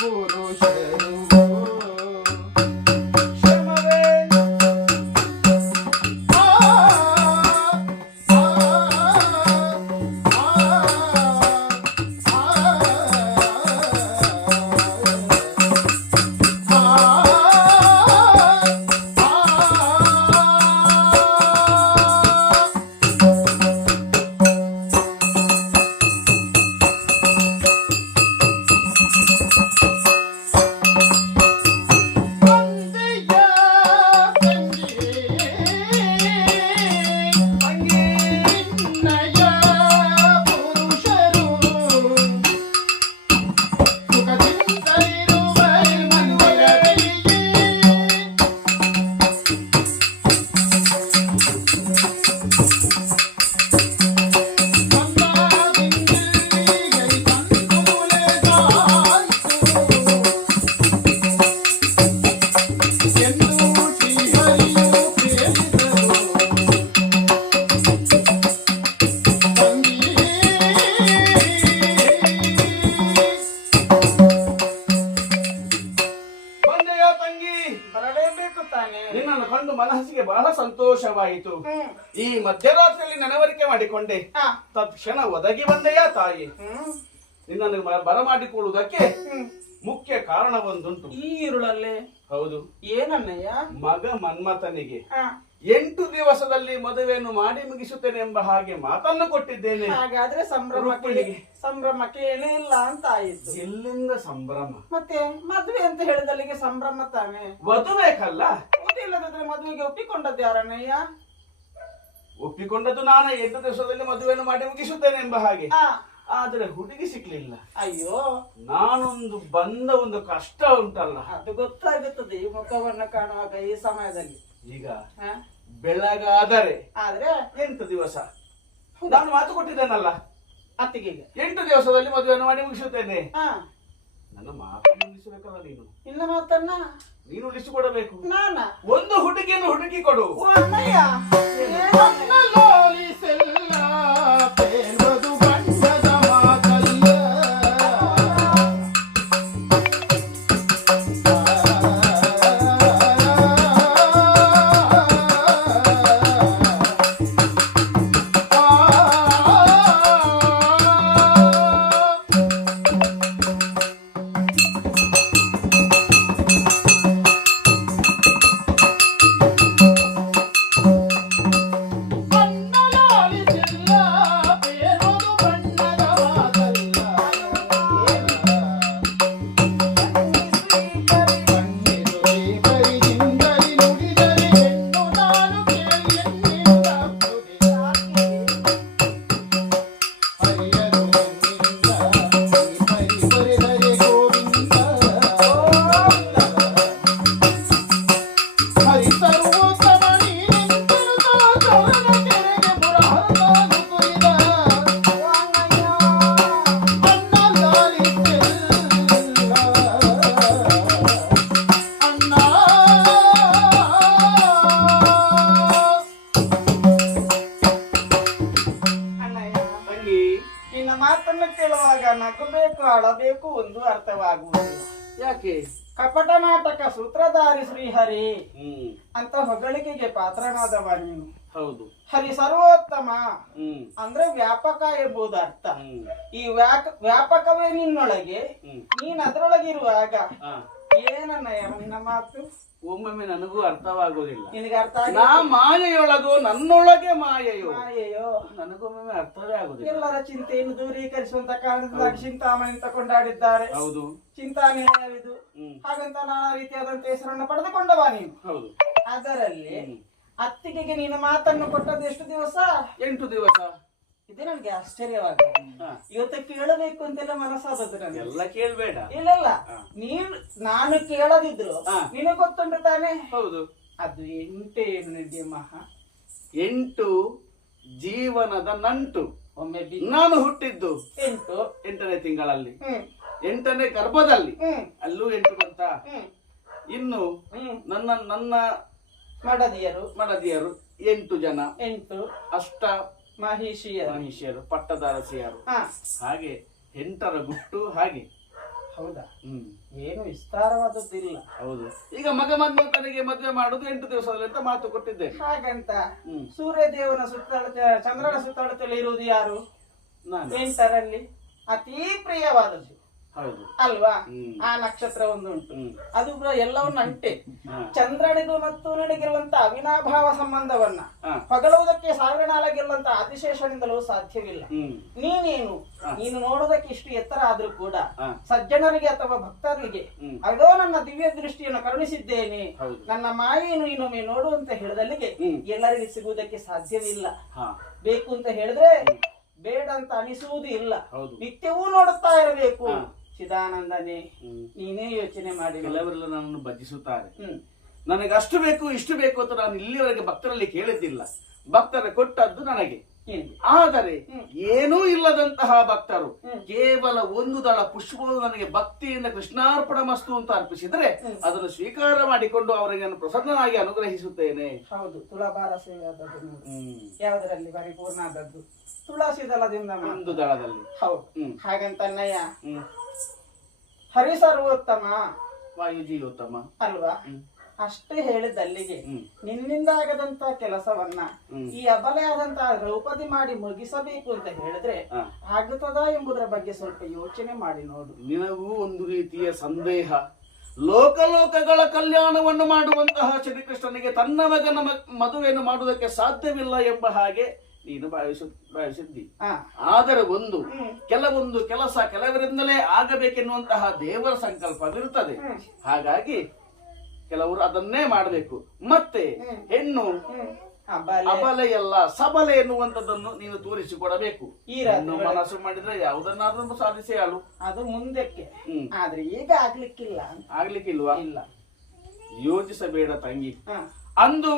ಪುರುಷರು ನಿನ್ನನ್ನು ಕಂಡು ಮನಸ್ಸಿಗೆ ಬಹಳ ಸಂತೋಷವಾಯಿತು. ಈ ಮಧ್ಯರಾತ್ರಿಯಲ್ಲಿ ನೆನವರಿಕೆ ಮಾಡಿಕೊಂಡೆ, ತತ್ಕ್ಷಣ ಒದಗಿ ಬಂದೆಯಾ ತಾಯಿ. ನಿನ್ನನ್ನು ಬರಮಾಡಿಕೊಳ್ಳುವುದಕ್ಕೆ ಮುಖ್ಯ ಕಾರಣವೊಂದುಂಟು. ಈ ಇರುಳಲ್ಲೇ? ಹೌದು. ಏನನ್ನಯ್ಯ? ಮಗ ಮನ್ಮಥನಿಗೆ 8 ದಿವಸದಲ್ಲಿ ಮದುವೆಯನ್ನು ಮಾಡಿ ಮುಗಿಸುತ್ತೇನೆ ಎಂಬ ಹಾಗೆ ಮಾತನ್ನು ಕೊಟ್ಟಿದ್ದೇನೆ. ಹಾಗಾದ್ರೆ ಸಂಭ್ರಮಕ್ಕೆ ಏನೇ ಇಲ್ಲ ಅಂತ ಆಯಿತು. ಎಲ್ಲಿಂದ ಸಂಭ್ರಮ? ಮತ್ತೆ ಮದುವೆ ಅಂತ ಹೇಳಿದಲ್ಲಿಗೆ ಸಂಭ್ರಮ ತಾನೆ. ವಧು ಬೇಕಲ್ಲ? ಇಲ್ಲದಿದ್ರೆ ಮದುವೆಗೆ ಒಪ್ಪಿಕೊಂಡದ್ದು ಯಾರನ್ನಯ್ಯ? ಒಪ್ಪಿಕೊಂಡದ್ದು ನಾನು 8 ದಿವಸದಲ್ಲಿ ಮದುವೆಯನ್ನು ಮಾಡಿ ಮುಗಿಸುತ್ತೇನೆ ಎಂಬ ಹಾಗೆ. ಆದ್ರೆ ಹುಡುಗಿ ಸಿಗ್ಲಿಲ್ಲ. ಅಯ್ಯೋ, ನಾನೊಂದು ಬಂದ ಒಂದು ಕಷ್ಟ ಉಂಟಲ್ಲ, ಅದು ಗೊತ್ತಾಗುತ್ತದೆ ಈ ಮುಖವನ್ನ ಕಾಣುವಾಗ ಈ ಸಮಯದಲ್ಲಿ. ಈಗ ಬೆಳಗಾದರೆ ಆದ್ರೆ 8 ದಿವಸ ನಾನು ಮಾತು ಕೊಟ್ಟಿದ್ದೇನಲ್ಲ ಅತ್ತಿಗೆ, 8 ದಿವಸದಲ್ಲಿ ಮದುವೆಯನ್ನು ಮಾಡಿ ಮುಗಿಸುತ್ತೇನೆ. ನನ್ನ ಮಾತು ಉಳಿಸಬೇಕಲ್ಲ ನೀನು. ಇಲ್ಲ ಮಾತನ್ನ ನೀನು ಉಳಿಸಿಕೊಡಬೇಕು. ನಾನ ಒಂದು ಹುಡುಗಿಯನ್ನು ಹುಡುಕಿ ಕೊಡು. ಅಣ್ಣಯ್ಯ, ಮಾತನ್ನು ಕೇಳುವಾಗ ನಗಬೇಕು ಅಳಬೇಕು ಒಂದು ಅರ್ಥವಾಗುವುದಿಲ್ಲ. ಯಾಕೆ? ಕಪಟ ನಾಟಕ ಸೂತ್ರಧಾರಿ ಶ್ರೀಹರಿ ಅಂತ ಹೊಗಳಿಕೆಗೆ ಪಾತ್ರನಾದವ ನೀನು. ಹೌದು. ಹರಿ ಸರ್ವೋತ್ತಮ ಅಂದ್ರೆ ವ್ಯಾಪಕ ಎಂಬುದು ಅರ್ಥ. ಈ ವ್ಯಾಪಕವೇ ನಿನ್ನೊಳಗೆ, ನೀನ್ ಅದರೊಳಗಿರುವಾಗ ಏನನ್ನಯ್ಯ ನಿನ್ನ ಮಾತು? ಒಮ್ಮೊಮ್ಮೆ ನನಗೂ ಅರ್ಥವಾಗುವುದಿಲ್ಲ. ನಿನಗೆ ಅರ್ಥ ನಾ ಮಾಯೆಯೊಳಗೋ ನನ್ನೊಳಗೆ ಮಾಯೆಯೋ ನನಗೊಮ್ಮೆ ಅರ್ಥವೇ ಆಗುದಿಲ್ಲ. ಎಲ್ಲರ ಚಿಂತೆಯನ್ನು ದೂರೀಕರಿಸುವಂತ ಕಾರಣದಿಂದಾಗಿ ಚಿಂತಾಮಣಿ ಅಂತ ಕೊಂಡಾಡಿದ್ದಾರೆ. ಹೌದು. ಚಿಂತಾಮಣಿದು ಹಾಗಂತ ನಾನಾ ರೀತಿಯಾದಂತ ಹೆಸರನ್ನು ಪಡೆದುಕೊಂಡವ ನೀನು. ಹೌದು. ಅದರಲ್ಲಿ ಅತ್ತಿಗೆಗೆ ನೀನು ಮಾತನ್ನು ಕೊಟ್ಟದ್ದು ಎಷ್ಟು ದಿವಸ? 8 ದಿವಸ. ಇದು ನನಗೆ ಆಶ್ಚರ್ಯವಾಗಿದೆ. ಇವತ್ತು ಕೇಳಬೇಕು ಅಂತೆಲ್ಲ ಮನಸ್ಸಾದದ್ದು ನನಗೆ. ಎಲ್ಲ ಕೇಳ್ಬೇಡ. ಇಲ್ಲ ನಾನು ಕೇಳದಿದ್ರು ನಿನಗೆ ಗೊತ್ತುಂಟು ತಾನೆ. ಹೌದು. ಅದು 8 ಏನು ನಿಮಗೆ ಮಹಾ 8 ಜೀವನದ ನಂಟು. ಒಮ್ಮೆ ನಾನು ಹುಟ್ಟಿದ್ದು 8ನೇ ತಿಂಗಳಲ್ಲಿ 8ನೇ ಗರ್ಭದಲ್ಲಿ, ಅಲ್ಲೂ 8 ಬಂತ. ಇನ್ನು ನನ್ನ ಮಡದಿಯರು 8 ಜನ, 8 ಅಷ್ಟ ಮಹಿಷಿಯರು, ಪಟ್ಟದರಸಿಯರು, ಹಾಗೆ 8ರ ಗುಟ್ಟು. ಹಾಗೆ ಹೌದಾ? ಹ್ಮ್ ಏನು ವಿಸ್ತಾರವಾದದ್ದಿಲ್ಲ. ಹೌದು. ಈಗ ಮಗಮನ್ಮಥನಿಗೆ ಮದುವೆ ಮಾಡುದು 8 ದಿವಸದಲ್ಲಿ ಅಂತ ಮಾತು ಕೊಟ್ಟಿದ್ದೇನೆ. ಹಾಗಂತ ಹ್ಮ್. ಸೂರ್ಯ ದೇವನ ಸುತ್ತಳತೆ ಚಂದ್ರನ ಸುತ್ತಳತೆಯಲ್ಲಿ ಇರುವುದು ಯಾರು? ನಾನು. 8ರಲ್ಲಿ ಅತೀ ಪ್ರಿಯವಾದದ್ದು ಹೌದು ಅಲ್ವಾ? ಹ್ಮ್. ಆ ನಕ್ಷತ್ರ ಒಂದು ಉಂಟು, ಹ್ಮ್. ಅದು ಎಲ್ಲವನ್ನು ಅಂಟೆ. ಹಾ. ಚಂದ್ರನಿಗೂ ಮತ್ತು ನನಗಿರುವಂತ ಅವಿನಾಭಾವ ಸಂಬಂಧವನ್ನ ಹಾ. ಹೊಗಳುವುದಕ್ಕೆ 1000 ನಾಲಗಿರುವಂತ ಆದಿಶೇಷನಿಂದಲೂ ಸಾಧ್ಯವಿಲ್ಲ. ಹ್ಮ್. ನೀನೇನು ಹಾ. ನೀನು ನೋಡುವುದಕ್ಕೆ ಇಷ್ಟು ಎತ್ತರ ಆದ್ರೂ ಕೂಡ ಹಾ. ಸಜ್ಜನರಿಗೆ ಅಥವಾ ಭಕ್ತರಿಗೆ ಹ್ಮ್. ಅದೋ ನನ್ನ ದಿವ್ಯ ದೃಷ್ಟಿಯನ್ನು ಕರುಣಿಸಿದ್ದೇನೆ, ಹೌದು. ನನ್ನ ಮಾಯೆಯನ್ನು ಇನ್ನೊಮ್ಮೆ ನೋಡು ಅಂತ ಹೇಳಿದಲ್ಲಿಗೆ ಹ್ಮ್. ಎಲ್ಲರಿಗೆ ಸಿಗುವುದಕ್ಕೆ ಸಾಧ್ಯವಿಲ್ಲ. ಹಾ. ಬೇಕು ಅಂತ ಹೇಳಿದ್ರೆ ಬೇಡ ಅಂತ ಅನಿಸುವುದು ಇಲ್ಲ. ಹೌದು. ನಿತ್ಯವೂ ನೋಡುತ್ತಾ ಇರಬೇಕು. ಹಾ. ಚಿದಾನಂದನೇ, ಹ್ಮ್. ನೀನೇ ಯೋಚನೆ ಮಾಡಿ. ಕೆಲವರೆಲ್ಲ ನನ್ನನ್ನು ಭಜಿಸುತ್ತಾರೆ. ಹ್ಮ್ ನನಗೆ ಅಷ್ಟು ಬೇಕು ಇಷ್ಟು ಬೇಕು ಅಂತ ನಾನು ಇಲ್ಲಿವರೆಗೆ ಭಕ್ತರಲ್ಲಿ ಕೇಳಿದ್ದಿಲ್ಲ. ಭಕ್ತರ ಕೊಟ್ಟದ್ದು ನನಗೆ. ಹೀಗೆ. ಆದರೆ ಏನೂ ಇಲ್ಲದಂತಹ ಭಕ್ತರು ಹ್ಮ್. ಕೇವಲ ಒಂದು ದಳ ಪುಷ್ಪವನ್ನು ನನಗೆ ಭಕ್ತಿಯಿಂದ ಕೃಷ್ಣಾರ್ಪಣ ಮಸ್ತು ಅಂತ ಅರ್ಪಿಸಿದರೆ ಅದನ್ನು ಸ್ವೀಕಾರ ಮಾಡಿಕೊಂಡು ಅವರಿಗೆ ನಾನು ಪ್ರಸನ್ನನಾಗಿ ಅನುಗ್ರಹಿಸುತ್ತೇನೆ. ಹೌದು, ತುಳಭಾರ ಸೇವೆ ಆದದ್ದು ನೋಡಿ. ಹ್ಮ್. ಯಾವುದರಲ್ಲಿ ಪರಿಪೂರ್ಣ ಆದದ್ದು? ತುಳಸಿ ದಳದಿಂದ ಮಾತ್ರ. ಒಂದು ದಳದಲ್ಲಿ. ಹೌದು. ಹ್ಮ್. ಹಾಗಂತನ್ನಯ್ಯ ಹ್ಮ್. ಹರಿಸರ್ವೋತ್ತಮ ವಾಯುಜೀವೋತ್ತಮ ಅಲ್ವಾ? ಹ್ಮ್. ಅಷ್ಟೇ ಹೇಳಿದಲ್ಲಿಗೆ ಹ್ಮ್. ನಿನ್ನಿಂದ ಆಗದಂತ ಕೆಲಸವನ್ನ ಹ್ಮ್. ಈ ಅಬಲೆಯಾದಂತಹ ದ್ರೌಪದಿ ಮಾಡಿ ಮುಗಿಸಬೇಕು ಅಂತ ಹೇಳಿದ್ರೆ ಹಾ. ಆಗುತ್ತದಾ ಎಂಬುದರ ಬಗ್ಗೆ ಸ್ವಲ್ಪ ಯೋಚನೆ ಮಾಡಿ ನೋಡು. ನಿನಗೂ ಒಂದು ರೀತಿಯ ಸಂದೇಹ. ಲೋಕಲೋಕಗಳ ಕಲ್ಯಾಣವನ್ನು ಮಾಡುವಂತಹ ಶ್ರೀಕೃಷ್ಣನಿಗೆ ತನ್ನ ಮಗನ ಮದುವೆಯನ್ನು ಮಾಡುವುದಕ್ಕೆ ಸಾಧ್ಯವಿಲ್ಲ ಎಂಬ ಹಾಗೆ ನೀನು ಭಾವಿಸಿದ್ದಿ. ಹಾ. ಆದರೆ ಒಂದು ಹ್ಮ್. ಕೆಲವೊಂದು ಕೆಲಸ ಕೆಲವರಿಂದಲೇ ಆಗಬೇಕೆನ್ನುವಂತಹ ದೇವರ ಸಂಕಲ್ಪವಿರುತ್ತದೆ. ಹಾಗಾಗಿ ಕೆಲವರು ಅದನ್ನೇ ಮಾಡಬೇಕು. ಮತ್ತೆ ಹೆಣ್ಣು ಅಬಲೆಯಲ್ಲ ಸಬಲೆ ಎನ್ನುವಂಥದ್ದನ್ನು ನೀನು ತೋರಿಸಿಕೊಡಬೇಕು. ಈ ರಾತ್ರಿ ಇನ್ನು ಮನಸ್ಸು ಮಾಡಿದ್ರೆ ಯಾವುದನ್ನಾದ್ರೂ ಸಾಧಿಸಿ ಆಳು. ಅದು ಮುಂದಕ್ಕೆ. ಹ್ಮ್. ಆದ್ರೆ ಈಗ ಆಗ್ಲಿಕ್ಕಿಲ್ಲ. ಆಗ್ಲಿಕ್ಕಿಲ್ವಾ? ಇಲ್ಲ. ಯೋಚಿಸಬೇಡ ತಂಗಿ. ಹಾ. ಅಂದು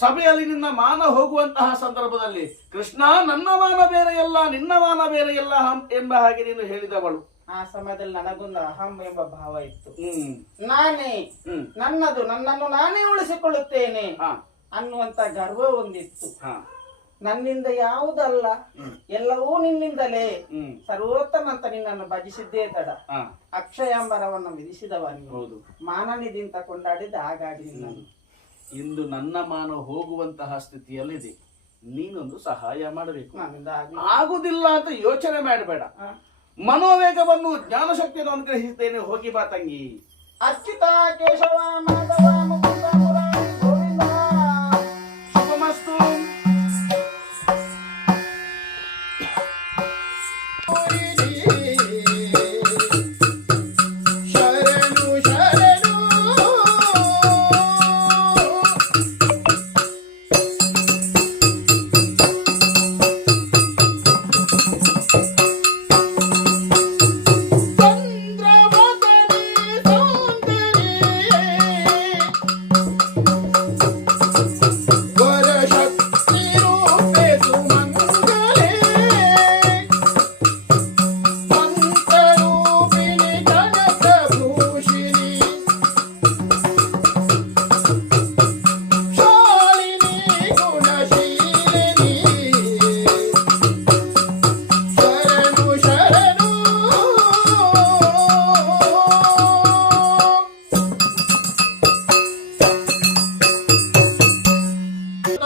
ಸಭೆಯಲ್ಲಿ ನಿನ್ನ ಮಾನ ಹೋಗುವಂತಹ ಸಂದರ್ಭದಲ್ಲಿ ಕೃಷ್ಣ ನನ್ನ ಮಾನ ಬೇರೆಯಲ್ಲ ನಿನ್ನ ಮಾನ ಬೇರೆಯಲ್ಲ ಎಂಬ ಹಾಗೆ ನೀನು ಹೇಳಿದವಳು. ಆ ಸಮಯದಲ್ಲಿ ನನಗೊಂದು ಅಹಂ ಎಂಬ ಭಾವ ಇತ್ತು. ಹ್ಮ್. ನಾನೇ ಹ್ಮ್. ನನ್ನದು ನನ್ನನ್ನು ನಾನೇ ಉಳಿಸಿಕೊಳ್ಳುತ್ತೇನೆ ಹಾ. ಅನ್ನುವಂತ ಗರ್ವ ಒಂದಿತ್ತು. ಹಾ. ನನ್ನಿಂದ ಯಾವುದಲ್ಲ, ಎಲ್ಲವೂ ನಿನ್ನಿಂದಲೇ. ಹ್ಮ್. ಸರ್ವೋತ್ತಮ ಅಂತ ನಿನ್ನನ್ನು ಭಜಿಸಿದ್ದೇ ತಡ. ಹಾ. ಅಕ್ಷಯಾಂಬರವನ್ನು ವಿಧಿಸಿದವ ನೀನು. ಹೌದು. ಮಾನನಿಧಿ ಅಂತ ಕೊಂಡಾಡಿದ ಹಾಗಾಗಿ ನಿನ್ನನ್ನು. ಇಂದು ನನ್ನ ಮಾನ ಹೋಗುವಂತಹ ಸ್ಥಿತಿಯಲ್ಲಿದೆ. ನೀನೊಂದು ಸಹಾಯ ಮಾಡಬೇಕು. ನನ್ನಿಂದ ಆಗುದಿಲ್ಲ ಅಂತ ಯೋಚನೆ ಮಾಡಬೇಡ. ಹಾ. ಮನೋವೇಗವನ್ನು ಜ್ಞಾನಶಕ್ತಿಯನ್ನು ಅನುಗ್ರಹಿಸುತ್ತೇನೆ. ಹೋಗಿ ಬಾ ತಂಗಿ. ಅಚ್ಯುತ ಕೇಶವ ಮಾಧವ ಮುಕುಂದ ಮುರಾರಿ ಗೋವಿಂದ. ಶುಭಮಸ್ತು. ಶರಣು ಶರಣು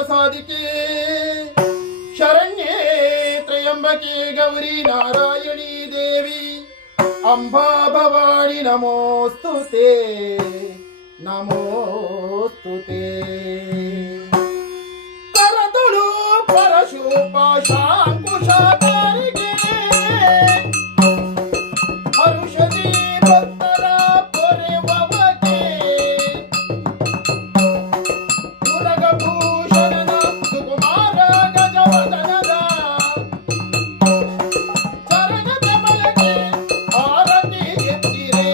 ಸಾಧಿಕೆ ಶರಣ್ಯೇ ತ್ರಯಂಬಕೆ ಗೌರಿ ನಾರಾಯಣಿ ದೇವಿ ಅಂಬಾ ಭವಾನಿ ನಮೋಸ್ತುತೆ ನಮೋಸ್ತುತೆ. ಕರತುಳು ಪರಶುಪ ಶಾಂಕುಶಾರಿಗೆ ಹರುಷದಿ ಭಕ್ತರ ಪೊರೆವವಗೆ ಮುರಗಭೂಷಣನ ಸುಕುಮಾರ ಗಜವದನದ ಚರಣ ಕಮಲಕ್ಕೆ ಆರತಿ ಎತ್ತಿರೆ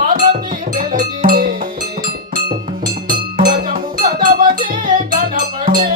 ಆರತಿ ಬೆಳಗಿದೆ ಗಜಮುಖದ ಬಗೆ ಗಣಪಗೆ